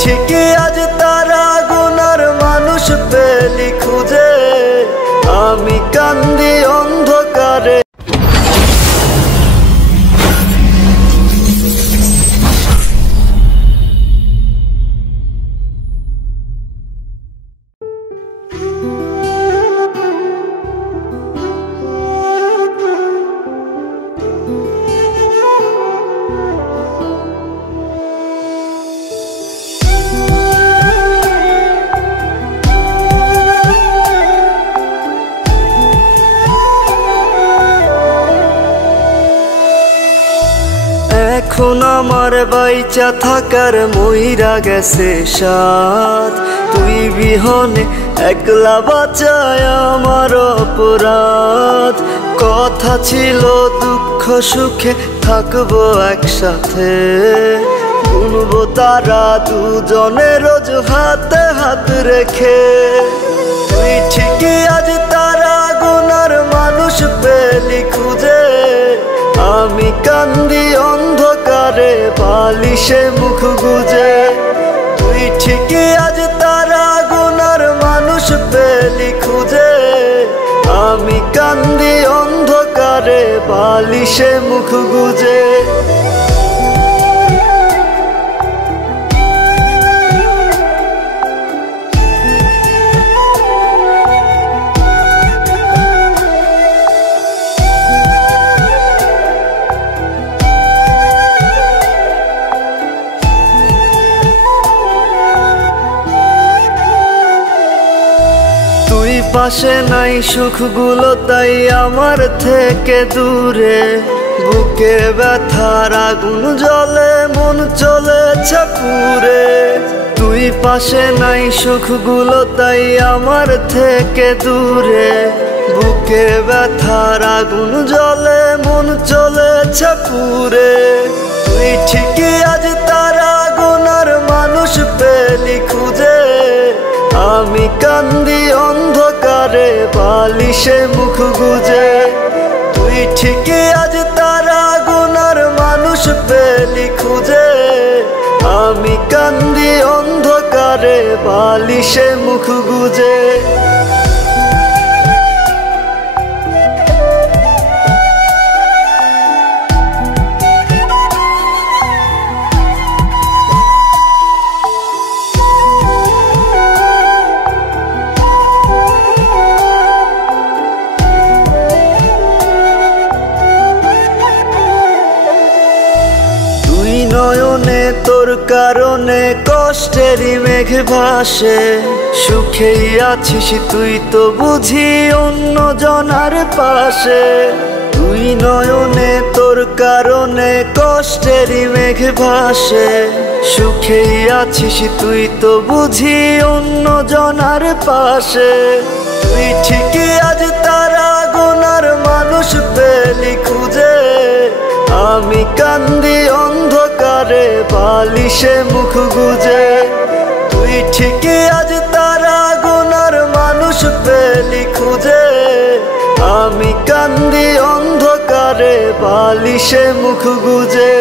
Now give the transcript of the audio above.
ঠিকই আজ তারা গুনার মানুষ পেলি খুঁজে, আমি কান্দি অন্ধকারে। এখন আমার বাইচা থাকার মইরা গেছে সাথ, তুই বিহনে একলা বাঁচায় আমার অপরাধ। কথা ছিল দুঃখ সুখে থাকবো একসাথে, গুনবো তারা দুজনে রোজ হাতে হাত রেখে। তুই ঠিকই আজ তারা গুনার মানুষ পেলি খুঁজে, আমি কান্দি অন্ধকারে বালিশে মুখ গুজে। তুই ঠিকই আজ তারা গুনার মানুষ পেলি খুঁজে, আমি কান্দি অন্ধকারে বালিশে মুখ গুজে। পাশে নাই সুখগুলো তাই আমার থেকে দূরে, বুকে ব্যথার আগুন জ্বলে মন চলেছে পুরে। তুই পাশে নাই সুখগুলো তাই আমার থেকে দূরে, বুকে ব্যথার আগুন জ্বলে মন চলেছে পুরে। তুই ঠিকই আজ তারা গুনার মানুষ পেলি খুঁজে, আমি কান্দি অন্ধকারে বালিশে মুখ গুজে। তুই ঠিকই আজ তারা গুনার মানুষ পেলি খুঁজে, আমি কান্দি অন্ধকারে বালিশে মুখ গুজে। নয়নে তোর কারণে কষ্টেরই মেঘ ভাসে, সুখেই আছিস তুই তো বুঝি অন্য জনার পাশে। তুই নয়নে তোর কারণে কষ্টেরই মেঘ ভাসে, সুখেই আছিস তুই তো বুঝি অন্য জনার পাশে। তুই ঠিকই আজ তারা গুনার মানুষ পেলি খুঁজে, আমি কান্দি অন্ধকারে বালিশে মুখ গুজে। তুই ঠিকই আজ তারা গুনার মানুষ পেলি খুঁজে, আমি কান্দি অন্ধকারে বালিশে মুখ গুজে।